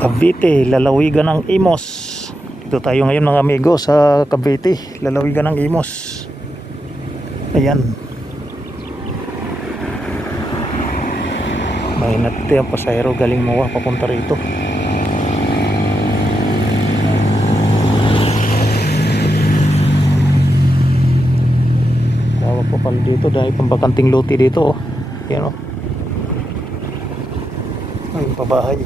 Cavite, lalawigan ng Imos. Dito tayo ngayon mga amigo sa Cavite, lalawigan ng Imos. Ayan. May natin ang pasahero galing Moa papunta rito. Tawag po pala dito dahil pambakanting lote dito. Ayan o. Ay, pabahay.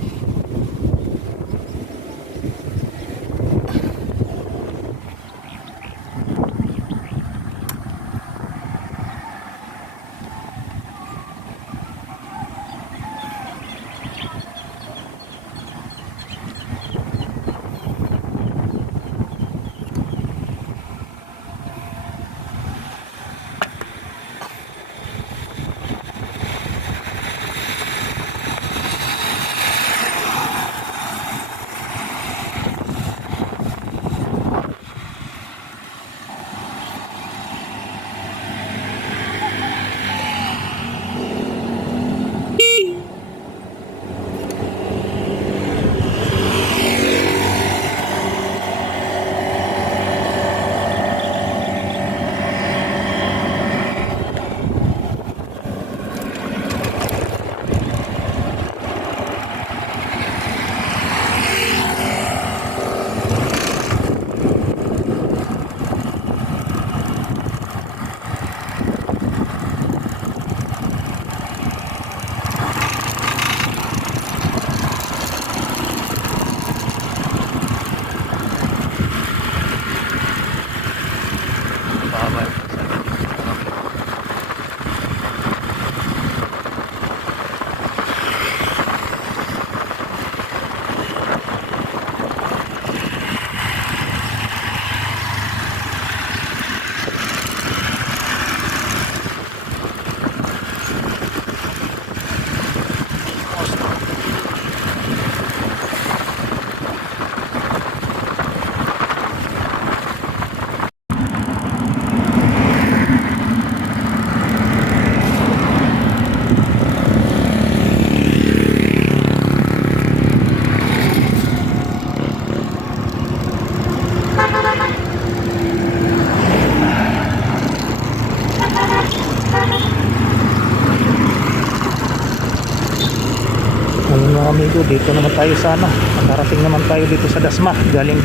Mga amigo, dito naman tayo sa nakarating naman tayo dito sa Dasma. Galing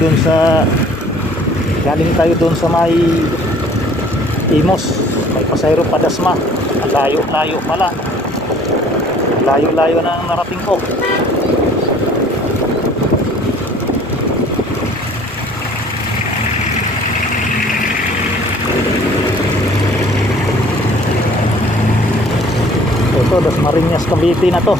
tayo doon sa may Imos, may pasayro pa Dasma. Layo pala, layo na ang narating ko. Ito, Dasmariñas Cavite na to.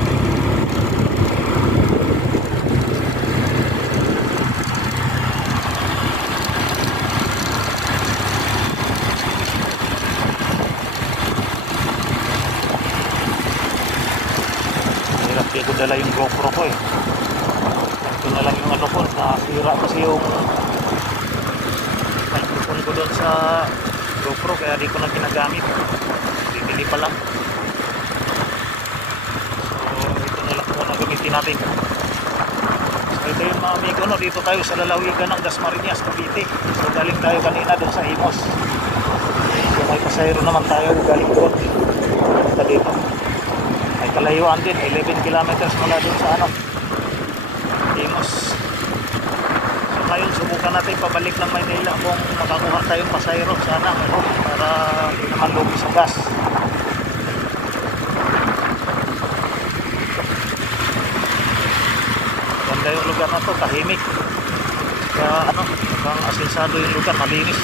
Kaya ko dala yung GoPro ko ito na lang yung ko, nasira kasi yung microphone ko doon sa GoPro kaya di ko na ginagamit, bibili pa lang. So ito na lang muna gamitin natin. So ito yung mga amigo, dito tayo sa lalawigan ng Dasmariñas, Cavite. So galing tayo kanina doon sa Imos, so may pasahero naman tayo galing doon dito. May kalayuan din, 11 kilometers mula doon sa Imos. So ngayon subukan natin pabalik ng Maynila kung makakuha tayong pasahero sana para hindi naman lugi sa gas. Ganda yung lugar na to, tahimik. Kaya mukhang asensado yung lugar, malinis.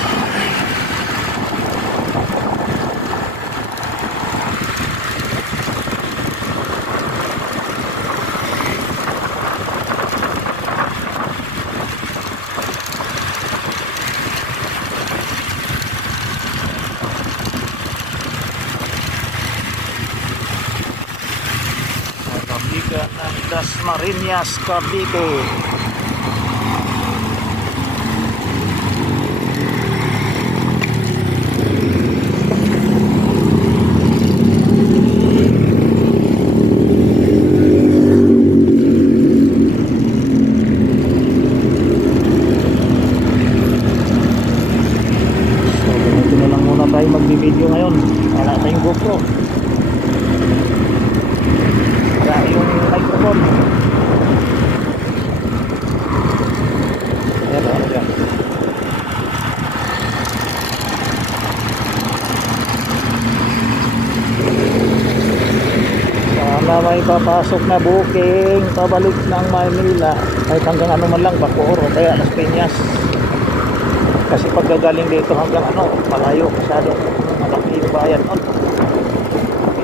Ng Dasmariñas, Cavite. na may papasok na booking pabalik ng Maynila kahit hanggang ano man lang, Bacoor o kaya Las Piñas. Kasi paggagaling dito hanggang ano, malayo masyado, malaki yung bayan nun.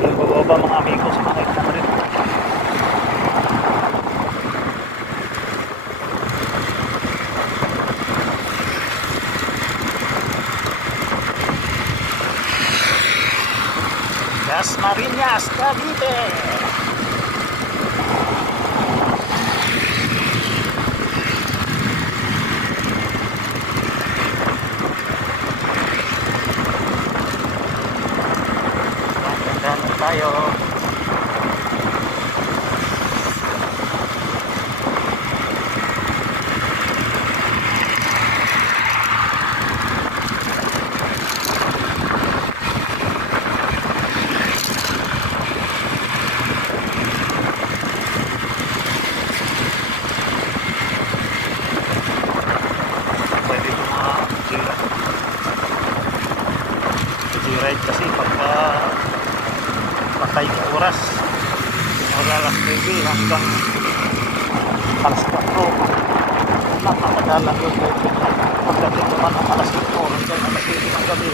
Yung bababa mga amigo sa mga itan rin. Dasmariñas, Cavite. Dandan tayo. Ride kasi pagka patay ka oras alas 9 hanggang alas 4 napakadalang yung booking. Pagdating naman ang alas 5 hanggang alas 7 ng gabi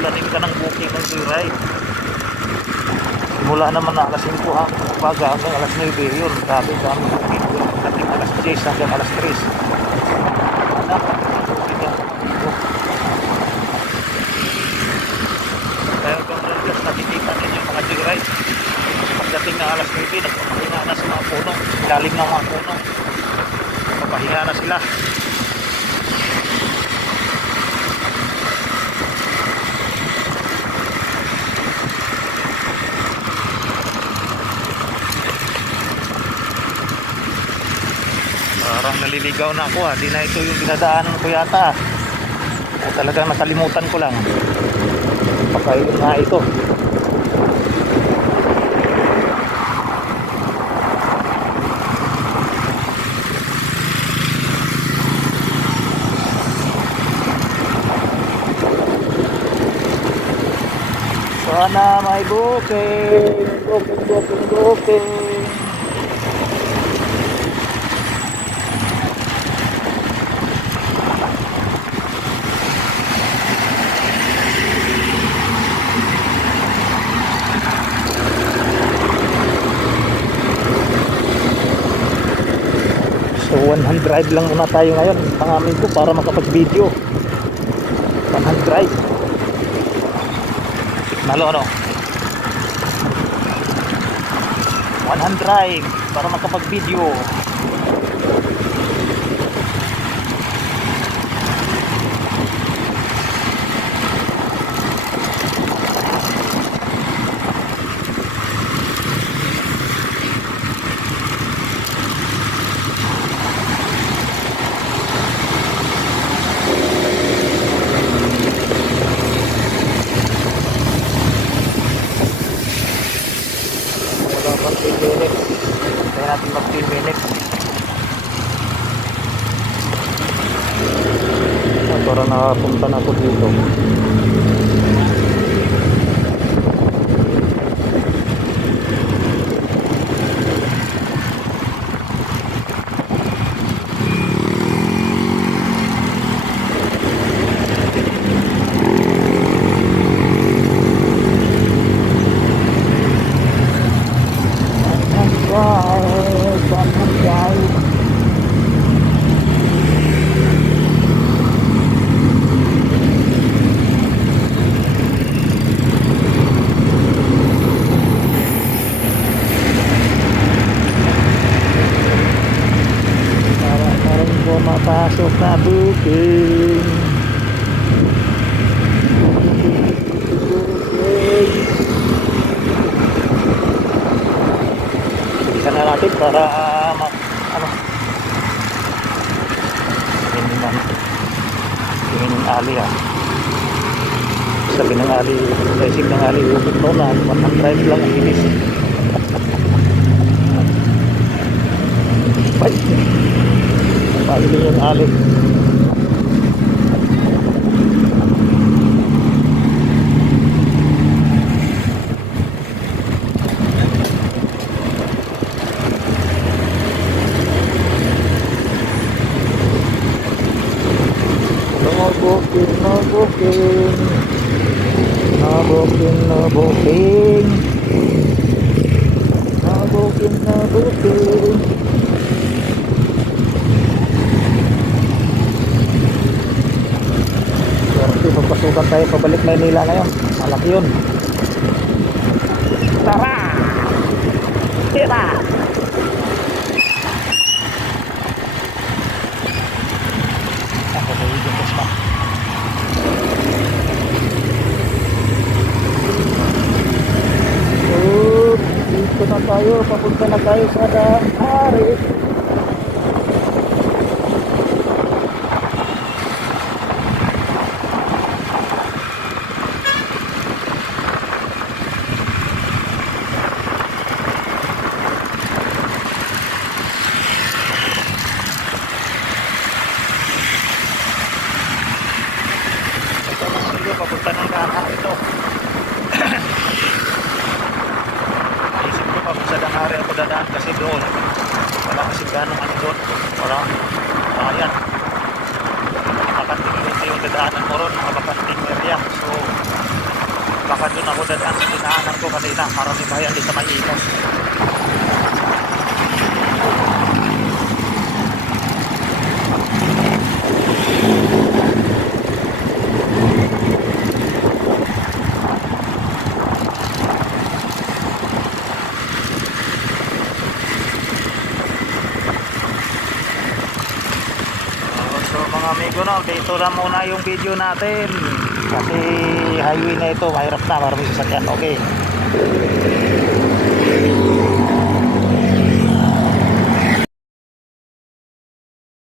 laning ka ng booking ng ride. Simula naman na alas 5 hanggang umaga hanggang alas 9 yun, grabe dami booking. Pagdating alas 10 hanggang alas 3 kaya kung natitipan ninyo mga joyride pagdating na alas 9 nagpapahinga na sa mga puno, galing ng mga puno, papahinga na sila. Parang naliligaw na ako di na ito yung dinadaanan ko yata o talagang nakalimutan ko lang. Pakailin nga ito. Sana may booking. So 100 drive lang muna tayo ngayon ang amin ko para makapag-video. 100 drive. Nalo ano? 100 drive para makapag-video. Kaya natin mag 10 minutes. Para nakapunta na ako dito. Mapasok na booking. Bilisan na natin para tingin ng ali sabi ng ali, isip ng ali bukit mo na 100 lang ang bilis. Pagdating yung ali booking. No booking, no booking. No booking, no booking. Swerte, magpasukan tayo pabalik Maynila ngayon. Malaki yun. Tara! Tira! Ako ba yung gusto pa? Dito na tayo, papunta na tayo sa Dahari. Ito mga amigo, papunta ng Dahari ito. Isip ko pa kung sa Dahari ako dadaan kasi doon wala kasi ganong ano doon, parang ayan bakanting route yung dadaanan mo ron, mga bakanting area. So baka doon ako dadaan sa dinaanan ko kanina para may bayan din sa may Imos. So mga amigo, no, dito na muna yung video natin kasi highway na ito, mahirap na, marami sasakyan. Okay.